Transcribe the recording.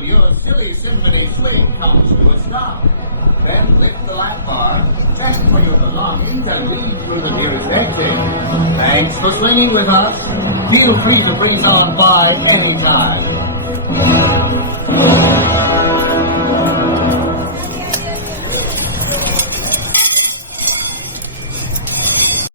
until your Silly Symphony Swing comes to a stop. Then lift the lap bar, check for your belongings, and lead through the nearest exit. Thanks for swinging with us. Feel free to breeze on by anytime.